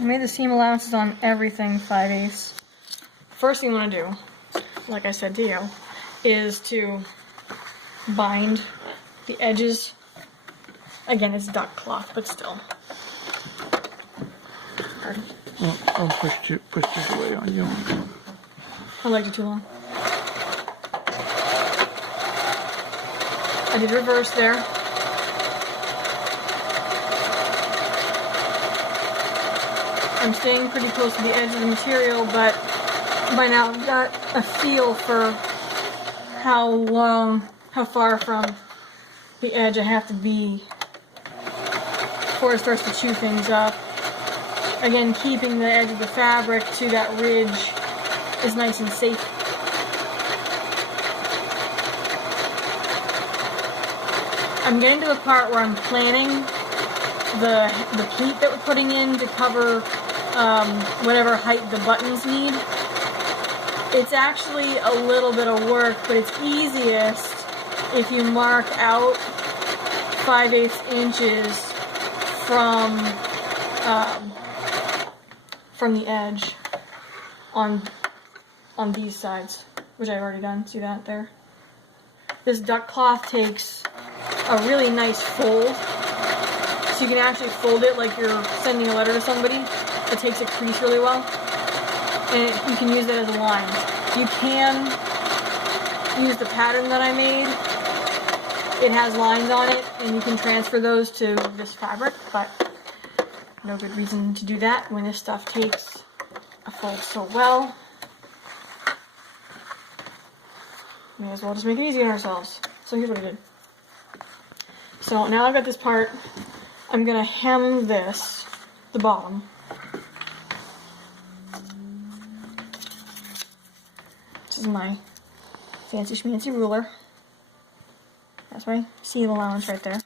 I made the seam allowances on everything 5/8. First thing you want to do, like I said to you, is to bind the edges. Again, it's duck cloth, but still. Pardon. Well, I'll push this away on you. I liked it too long. I did reverse there. I'm staying pretty close to the edge of the material, but by now I've got a feel for how far from the edge I have to be before it starts to chew things up. Again, keeping the edge of the fabric to that ridge is nice and safe. I'm getting to the part where I'm planning the pleat that we're putting in to cover whatever height the buttons need. It's actually a little bit of work, but it's easiest if you mark out 5/8 inches from the edge on these sides, which I've already done. See that there? This duck cloth takes a really nice fold, so you can actually fold it like you're sending a letter to somebody. It takes a crease really well, and you can use it as a line. You can use the pattern that I made. It has lines on it, and you can transfer those to this fabric, but no good reason to do that when this stuff takes a fold so well. May as well just make it easy on ourselves. So here's what I did. So now I've got this part. I'm gonna hem this, the bottom. This is my fancy schmancy ruler. That's my seam allowance right there.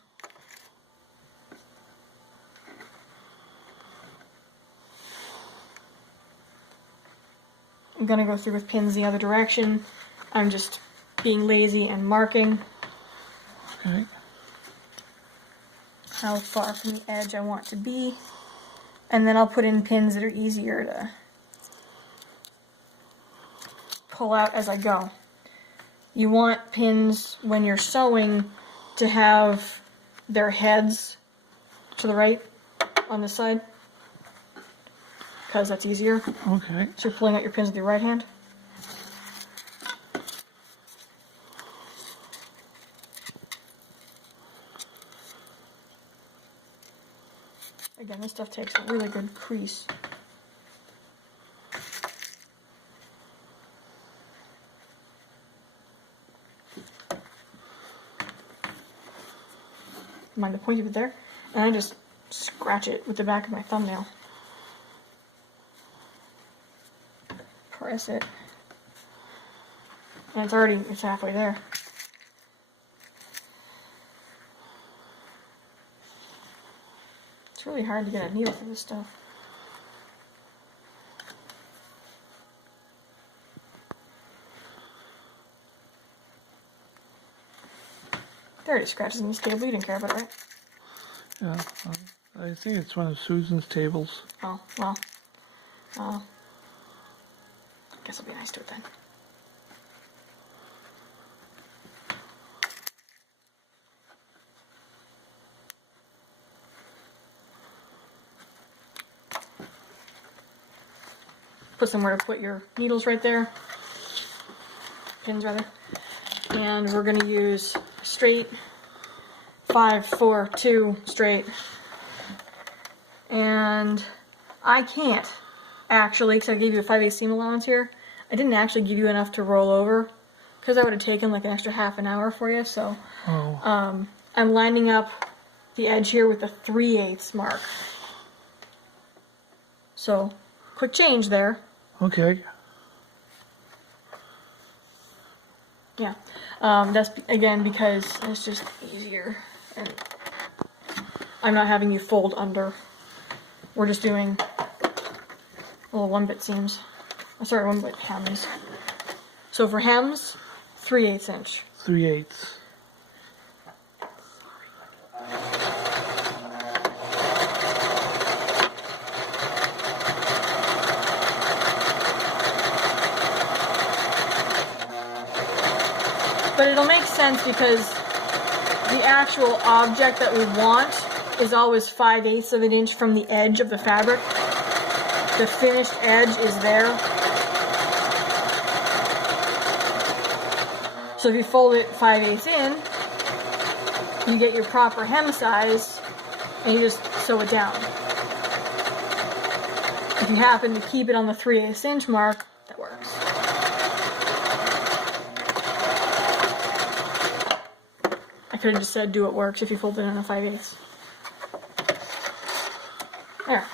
I'm gonna go through with pins the other direction. I'm just being lazy and marking. Okay. How far from the edge I want to be. And then I'll put in pins that are easier to pull out as I go. You want pins when you're sewing to have their heads to the right on this side, because that's easier. Okay. So you're pulling out your pins with your right hand. Again, this stuff takes a really good crease. Mind the pointy bit there, and I just scratch it with the back of my thumbnail. Press it, and it's halfway there. It's really hard to get a needle for this stuff. There, it scratches in this table. You didn't care about it, right? Yeah, I think it's one of Susan's tables. Oh, well. I guess I'll be nice to it then. Put somewhere to put your needles right there. Pins, rather. And we're going to use straight 5-4-2 straight. And I can't actually, because I gave you a 5/8 seam allowance here, I didn't actually give you enough to roll over, because that would have taken like an extra half an hour for you. So I'm lining up the edge here with the 3/8 mark. So quick change there. Okay. Yeah, that's again because it's just easier, and I'm not having you fold under. We're just doing little 1-bit seams. Oh, sorry, 1-bit hems. So for hems, 3/8 inch. 3/8. But it'll make sense because the actual object that we want is always 5/8 of an inch from the edge of the fabric. The finished edge is there. So if you fold it 5/8 in, you get your proper hem size, and you just sew it down. If you happen to keep it on the 3/8 inch mark, that works. I could have just said do what works if you fold it in a 5/8. There.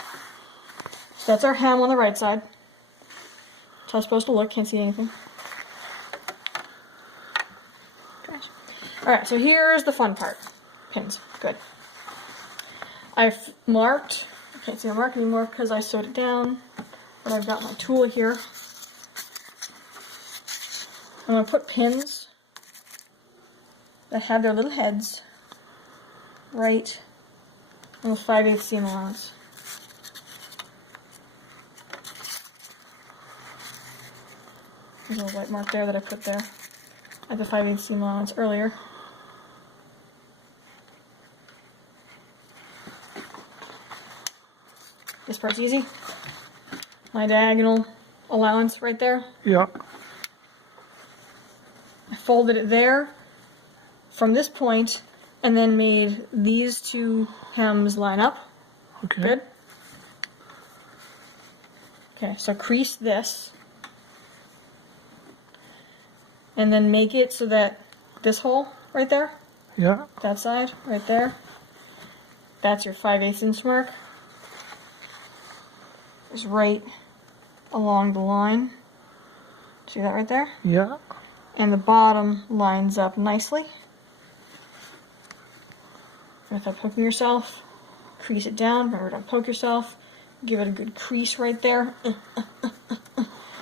So that's our hem on the right side. That's how it's supposed to look. Can't see anything. Trash. Alright, so here's the fun part. Pins. Good. I've marked. I can't see the mark anymore because I sewed it down. But I've got my tool here. I'm going to put pins that have their little heads right on the 5/8 seam allowance. There's a little white mark there that I put there at the 5/8 seam allowance earlier. This part's easy. My diagonal allowance right there. Yeah. I folded it there from this point and then made these two hems line up. Okay. Good. Okay, so crease this. And then make it so that this hole right there, Yeah. that side right there, that's your 5/8 inch mark. Is right along the line. See that right there? Yeah. And the bottom lines up nicely. Without poking yourself, crease it down. Remember, don't poke yourself. Give it a good crease right there.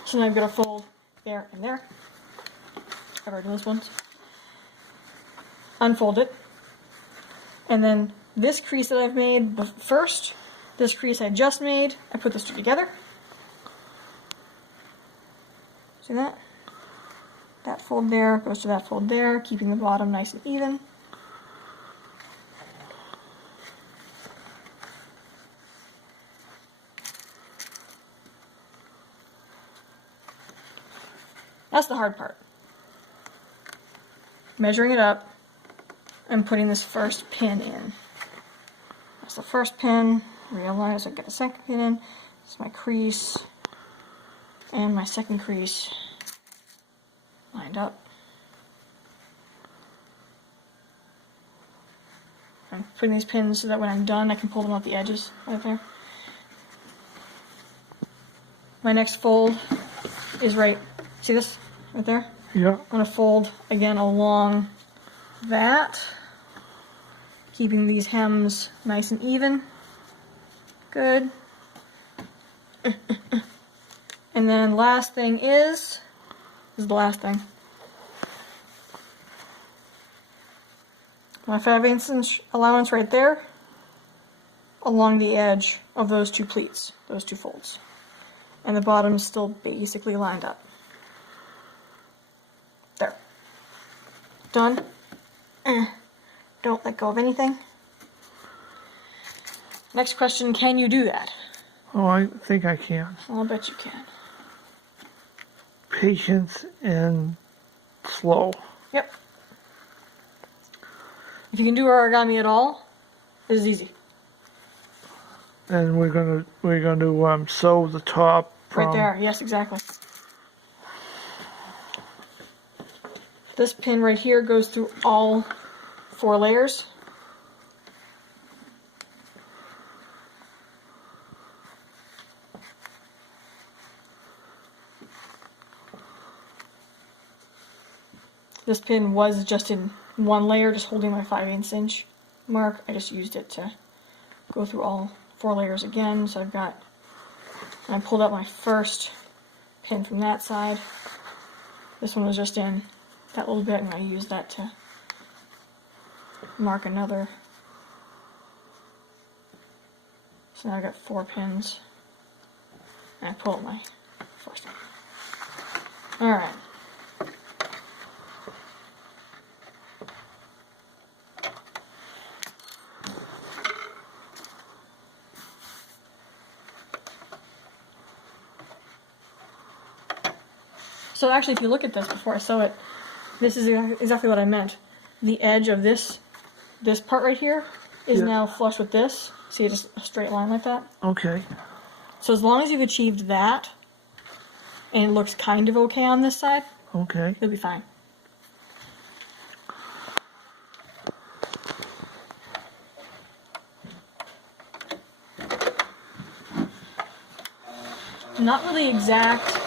So now I've got to fold there and there. I've already done this once. Unfold it. And then this crease that I've made first, this crease I just made, I put those two together. See that? That fold there goes to that fold there, keeping the bottom nice and even. That's the hard part. Measuring it up and putting this first pin in. That's the first pin. Realize I get a second pin in. This is my crease. And my second crease lined up. I'm putting these pins so that when I'm done I can pull them out the edges right there. My next fold is right, see this right there? Yeah. I'm going to fold again along that, keeping these hems nice and even. Good. And then last thing is, this is the last thing. My 5/8 inch allowance right there, along the edge of those two pleats, those two folds. And the bottom is still basically lined up. There. Done. Don't let go of anything. Next question, can you do that? Oh, I think I can. I'll bet you can. Patience and slow. Yep. If you can do origami at all, this is easy. And we're gonna sew the top from Right there, yes, exactly. This pin right here goes through all 4 layers. This pin was just in one layer, just holding my 5/8 inch mark. I just used it to go through all 4 layers again. So I've got, I pulled out my first pin from that side. This one was just in that little bit, and I used that to mark another. So now I've got 4 pins. And I pull out my first one. Alright. So actually, if you look at this before I sew it, this is exactly what I meant. The edge of this part right here is now flush with this. See, just a straight line like that. Okay. So as long as you've achieved that, and it looks kind of okay on this side, Okay. you'll be fine. Not really exact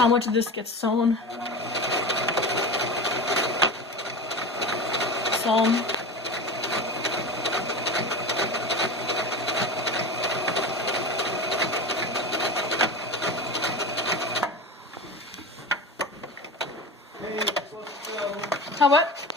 how much of this gets sewn. Some. How what?